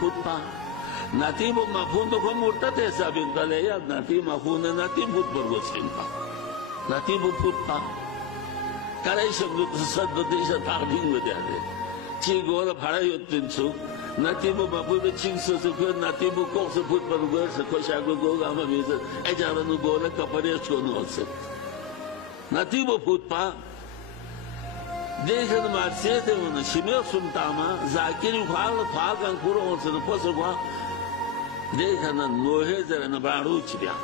फुटपा नाती वो मफून तो को मुर्ता थे साबिन दले या नाती मफून नाती फुट बरगो सिंपा नाती वो फुटपा करे शब्द सद देश तारीख में जाते ची गोला भाड़ा युद्ध चु नाती वो मफून में चिंग से फिर नाती वो कोक से फुट बरगो से खुश आगो गोगा में भी से ऐजारा नु गोला कपड़े छोड़ने से नाती वो फुटपा देखन मार्चे थे उन्हें शिमेर सुनतामा जाकिरी ख्वाल ख्वागन कुरो उनसे न पोसे ख्वा देखन नोहे जरा न बाड़ू चिया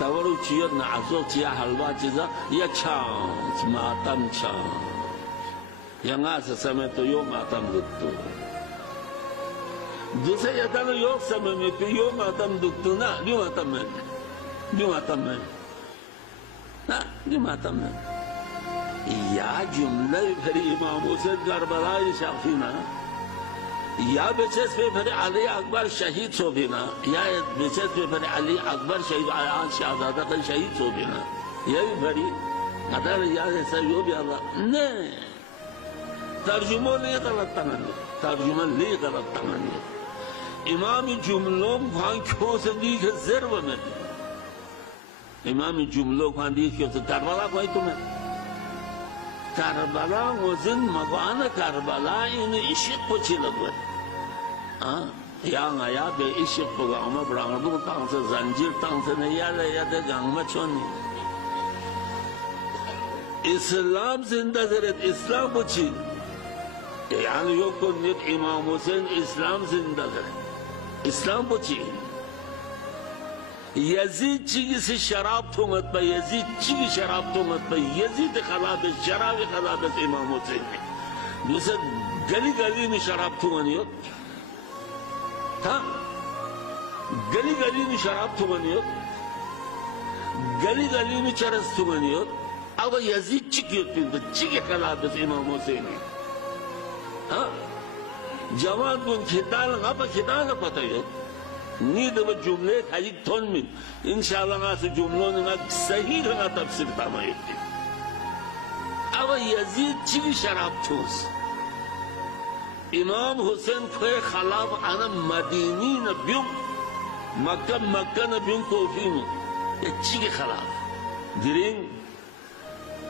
तवरू चिया न आज़ो चिया हलवा चिज़ा या चांस मातम चांस यंगा से समय तो यो मातम दुक्तु दूसरे यदा न यो समय में तो यो मातम दुक्तु ना यो मातम में ना यो मातम में या जुमला भरी इमाम हुसैन करबला शाफीना या बेचेस पे भरे अली अकबर शहीद सोबिना या बेचेस पे भरे अली अकबर शहीद आज शाहजादा का शहीद सोबिना ये भी भरी अदर या ऐसा यो भी अल्लाह ने तर्जुमा नहीं गलत तमन्नी इमाम जुमलों खान क्यों से दी के ज़र्व में इमाम जुमलों खान दी क्यों से करबला कोई तुम्हें करबला वज़न मगान करबला इन इश्क़ को चिल्लत yang ayah be isyik pegama berang bu tang se zanjir tang se ne ya le ya de gang ma choni Islam zinda zeret Islam buchi yani yok nit İmam Hüseyin İslam zinda zeret İslam buchi Yazid çigisi şarap tumat be Yazid çigi şarap tumat be Yazid खिलाफ शराब खिलाफ İmam Hüseyin दूसरे गली गली में शराब थुमानियो था गली गली में शराब थुमानियो गली गली में चरस थुमानियो अब यजीद चिकी खिलाफ इमाम हुसैन हाँ जवान को खिताल पता है नींद में जुमले खाली थोन में इंशाल्लाह से जुमलों ने सही रंगा तफसीर तमाम अब यजीद चिकी शराब थूस इमाम हुसैन के खिलाफ आना मदीनी नबियों मक्का नबियों को फिर ये चिके खिलाफ दिरिंग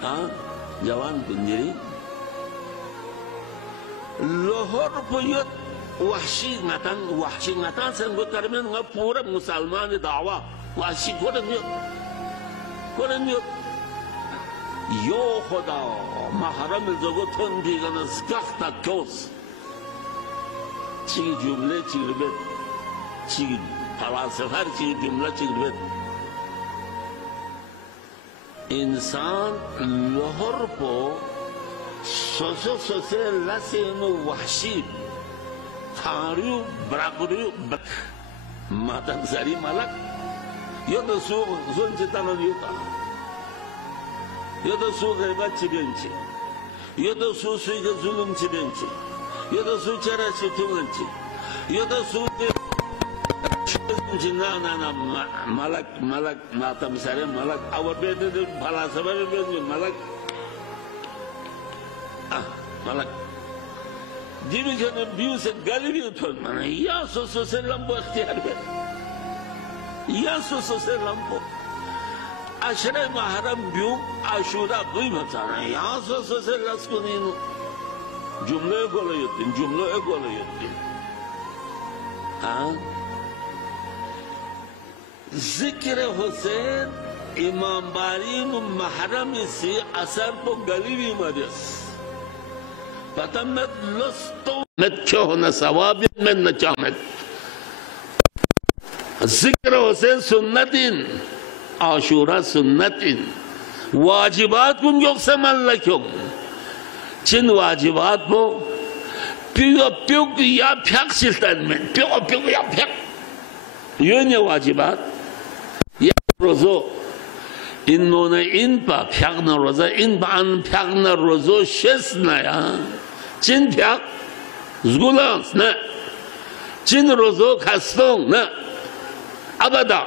हाँ जवान कुंजरी लाहौर पुयत वहशी ngatan से वो करने ना पूरा मुसलमान दावा वहशी कोरन यो खुदा महरम ज़गोतन भी गना ज़गता कोस चीज़ जुमले चीज़ बेत चीज़ फलासफ़र चीज़ जुमला चीज़ बेत इंसान लाहौर को सोसे लसे नो वहशी थारियो ब्राकुरियो मातन सारी मालक यो तो सुन चिताना योता यो तो गरीबा चिबेंची यो तो सुई के जुलुम चिबेंची यो तो चरा चितुंची यो तो जिन्ना ना मालक मातम सारे मालक अवर बेटे तो भला सबर बेटे मालक जीवी के नबियों से गली भी उठोल माना या से लंबो इख्तियार बे या से लंबो अशरे महरम बियो आशुरा बुई बचाना यहाँ से लस्को नहीं जुमले को ले युद्ध हाँ जिक्र हुसैन इमाम बारी महरम से असर को गली भी मदस فتمت لستو نتشوهنا ثواب من نجامت ذكر حسين سنة عاشورا سنة واجبات كن يقسم لكم چن واجبات بو پیو یا پھیک سلطان میں پیو یا پھیک یہ واجبات یا روزو انہوں نے ان پا پھیکنا روزہ ان پا ان پھیکنا روزو شسنا یا چین پھیک زگولانس نا چین روزو خستون نا ابدا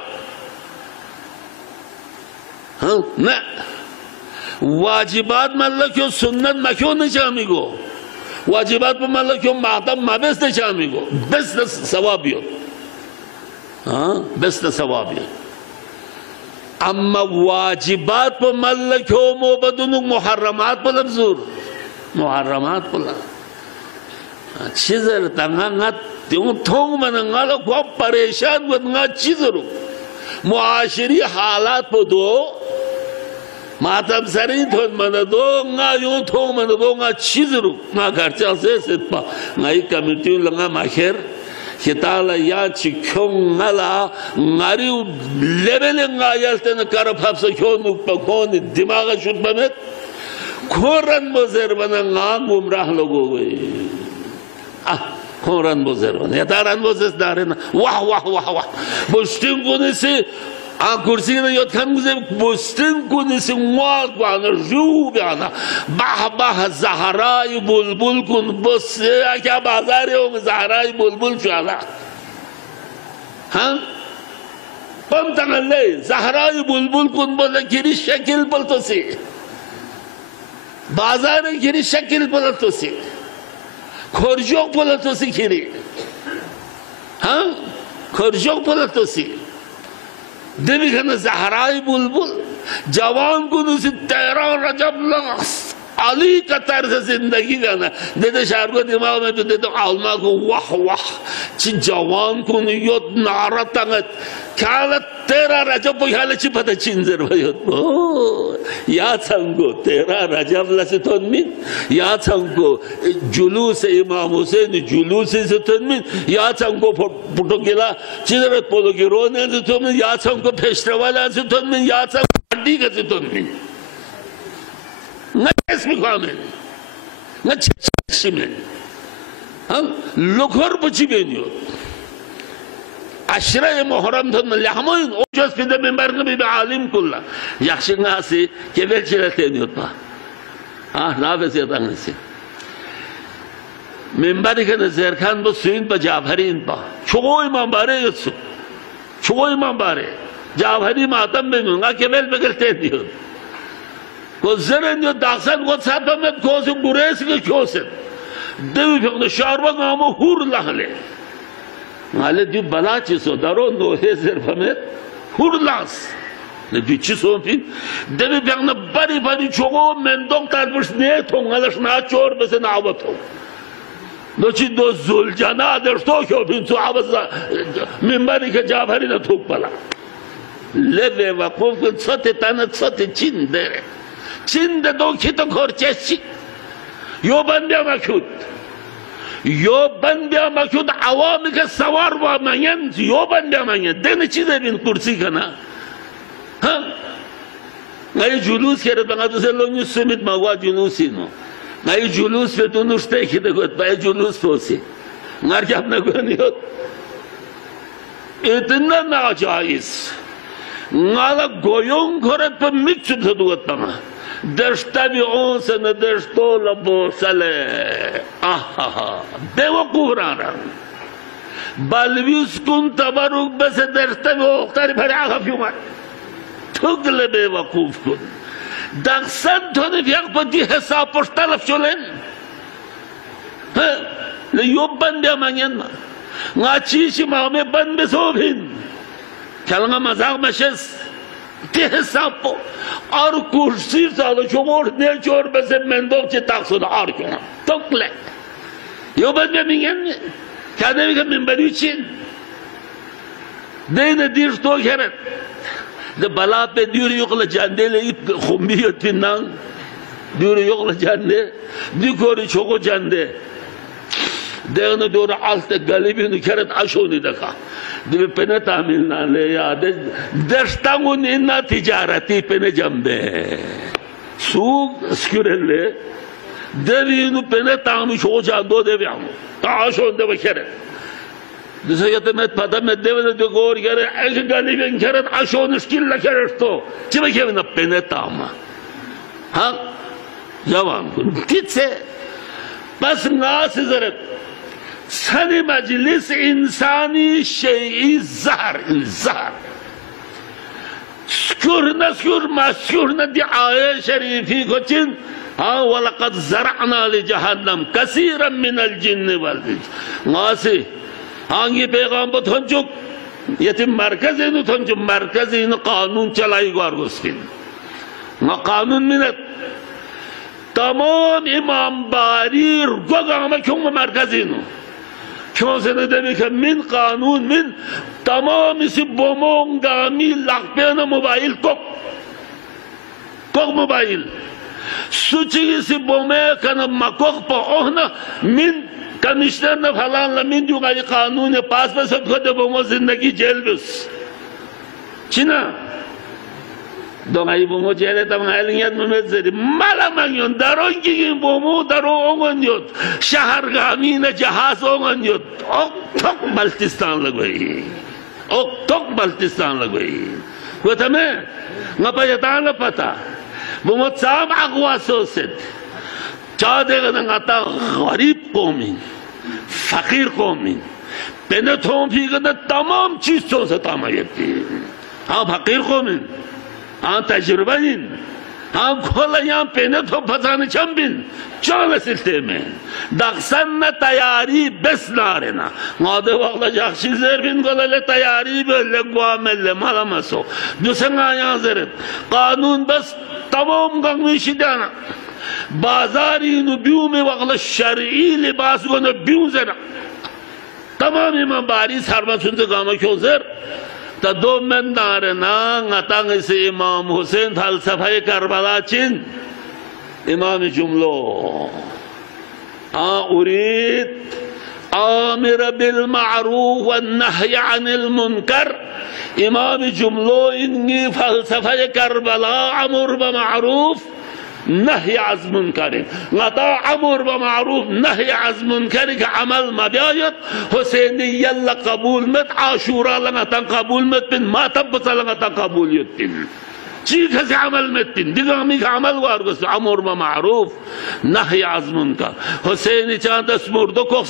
نا واجبات مالله کیوں سنت مکیوں نجامی گو वाजिबात पर मतलब क्यों मातम माबेस ने शामी को बेस्ट सवाबियो हाँ बेस्ट सवाबियो अम्मा वाजिबात पर मतलब क्यों मोबदुनु मुहर्रमात पर लफ्ज़ूर मुहर्रमात पर चीज़र तंगा त्यों थोंग मन गालो को परेशान बन गा चीज़रू मुआशरी हालात पर दो मातम सरी थोन मन दो गा यूं थोंग मन दो गा चीज़रू गा घर चल से सिपा गा एक कमिटी लगा माखिर किताला या चिक्यों गला गारी लेवल गा याल्ते न कर फाप से क्यों नुक्ता कौन दिमाग शुद्ध बने खोरन बज़र बना गा गुमराह लोगों गए खोरन बज़र बने या तारन बज़र दारे ना वाह वाह वाह वाह बुस्टिंग को ने से कुर्सी ने योद खान मुझे बुस्टिंग को ने से वाल को आना ज़ूब आना बाह बाह ज़हराई बुलबुल कुन बस क्या बाज़ार है वो ज़हराई बुलबुल चाला हाँ पम तंगले ज़हराई बुलबुल कुन बोले किरी शक्ल पर तो सी बाज़ार में किरी शक्ल पर तो सी खर्जों पर तो सी किरी हाँ खर्जों पर तो सी देवी खाना ज़हराई बुलबुल जवान को नुसी 13 रजब लगा अली कतर से जिंदगी गाना देते शायर को दिमाग में तो देते आलमा को वाह वाह ची जवान को नियोत नारा तंगत क्या 13 रजब पहले ची पता चिंजर भाइयों या संगो 13 रजब लसे तोन्मिन या संगो जुलूस इमाम हुसैन जुलूस से तोन्मिन या संगो पुटो गिला चिदर पोलो गिरोने से तोन्मिन या संगो फेस्टिवल से तोन्मिन या संगो अड्डी का से तोन्मिन नचेस में कामें नचेस में हम लोगों बची बेनियो अशरा मुहर्रम धन लहमोइन ओजस पिदे मेंबर ने भी आलिम कुल्ला याशिंगा से केवल चलते नहीं होता हाँ नावे से तंग से मेंबर के नज़र खान बस सुइन पर जाभरीन पा छोई मां बारे यस्सु छोई मां बारे जाभरी मातम में नूंगा केवल बगलते नहीं होता को ज़रन जो दासन को साथ में को से गुरेस के क्यों से देवी फिर शारवा गामो हुर लाले माले जो बला चीज़ों दारो नो है सिर्फ हमें हुर लास ने जो चीज़ों फिर देवी फिर न बड़ी बड़ी चोगो मेंडों तार पर स्नेह तो गलत ना चोर में से नावत हो दो चीज़ दो जुल जाना आदर्श तो क्यों फिर तो आवाज़ मेंबरी के जाभरी न थूक पला लेवे वक़्फ़ को सत्य ताना सत्य चिंदे चिंदे दो खितो खोर चेसी यो बंदिया मखूद आवाम के सवार वा मायन यो बंदिया मायन देने चीज़ें बिन कुर्सी का ना हाँ नहीं जुलूस के रब तो से लोग सुमित मगवा जुलूस ही नो नहीं जुलूस पे तो नुस्ते खिते को पाए जुलूस पोसे मार क्या अपना कोई नहीं होता इतना नाजायज़ माला गोयों घोरत पर मिक्स धुआत पमा दर्शता भी ओं से न दर्शतो लबो सले आहा बेवकूफ रहा बालवीस कुन तबरुक बसे दर्शता भी ओख्तारी भरे आगा क्यों मार ठुगले बेवकूफ कुन दक्सन थोने व्यक पति हिसाब पढ़ता लफ्चोलेन हाँ ले यो बंदे मांगेन ना गाची मामे बंद बेसोभिन क्या मजाक मशेस ते हिसाब पो और कुर्सी सालो चोर ने चोर बसे मेंदो चिताक सुना और क्यों तोकले यो बंदे मिंगन क्या देवी का मेंबरी चिन देने दिर तो घेरत जब बला पे दूर योगला जानदे ले खुम्बी योतिना दूर योगला जानदे दिकोरी चोको जानदे देने दूर आस्ते गली भी निकरत आशो नहीं देखा दिवे पेने तामिल ना ले याद दर्शतांगो निन्ना तिजारती पेने जम्बे सूग स्क्यूरेले देवी नु पेने तामु शो जांदो देवी आमु ताशो देवे खेरे जैसे कहते मैं पता मैं देवे ने जो गौर करे ऐसे गाली में खेरे आशो ने स्किल लगे रस्तो चिबे खेरे ना पेने तामा हाँ जवान को कितने बस नास जरत सनी मजलिस इंसानी शेई ज़हर स्क्यूर न दी आये शरीफी को चिन हाँ वलक़द ज़रअना लिजहन्नम कसीरम मिनल जिन्न वल इंस गासे हाँ ये पैगाम पर थंचुक ये तो मरकज़ है थंचुक मरकज़ इन कानून चलाई गार गुस्किन मा कानून मिनत तमाम इमाम बारी रुगाम क्यों मरकज़ इनो क्यों से न देवी के मिन कानून मिन तमाम इसी बोमोंगामी लाखपे न मोबाइल कोक मोबाइल सुची इसी बोमे कन मकोक पा ओहना मिन कमिश्नर न फलान लमिन जो गाय कानून है पास में सब खुद बोमो जिंदगी जेल बस चिना दोंगाई बोमो जेल तब गायलियात में ज़री माला मांगियों दारोंगी की बोमो दारो ओंगन्योत शहर गामी न जहाज़ ओंगन्योत ओक्टोक बल्तिस्तान लगवाई ओक्टोक बल्तिस्तान लगवाई वो तमें ngapayatan na pata bumot sam agwa soset chade ka ngata गरीब कौमी फकीर कौमी पेने थों भी का तमाम चीज़ों से तामायती हाँ फकीर कौमी हाँ तजुर्बाइन हाँ खोला यहाँ पेने थों फसाने चंबिन चौले सिलते में दक्षण न तैयारी बस नारे ना मादे वाला जाक्षी ज़ेरबिन को ले तैयारी बल्ले गुआमेले माला मसो दूसरा यहाँ ज़ेरत कानून बस तमाम गंगमिशी जाना बाजारी नुबियों में वाला शरीय लिबास को नुबियों ज़रा तमाम इमाम बारी सारवा सुनते गामा क्यों ज़र तो दो में नारे ना ngатang से इमाम हुसैन फलसफे करबला चिन इमाम जुमलो उरीद आमिर बिल मारूफ व नही अनिल मुनकर इमाम जुमलो इनकी फलसफे करबला अमर ब मारूफ नही अज़ मुनकर ngata अमर ब मारूफ नही अज़ मुनकर का अमल मबियात हुसैन यल्ला कबूल मत आशूरा ngata कबूल मत पिन मातब बसल ngata कबूलियत पिन चीख से अमल में तीन दिगामी का अमल वारगस अमर ब मारूफ नही अज़ मुनकर हुसैन चांद मुर्दों को